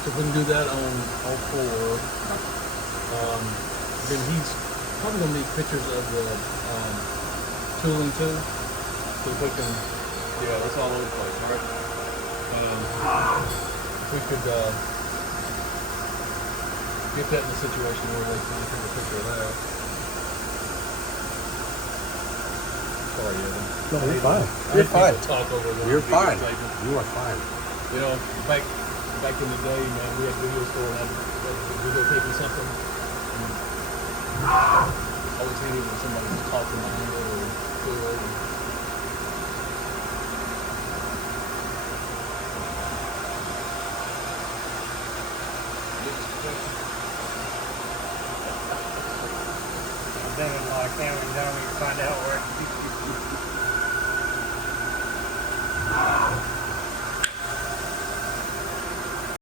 So if we can do that on all four, then he's probably gonna need pictures of the tooling too. So if we can, yeah, that's all over the place, right? If we could get that in a situation where they can take a picture of that. Sorry, Evan. No, you're fine. You're fine. Talk over the You're fine. tape. You are fine. You know, back in the day, man, we had video store and had videotaping something. And always hated when somebody was talking behind it or through it. I've done it a lot of cameras. I don't even find out where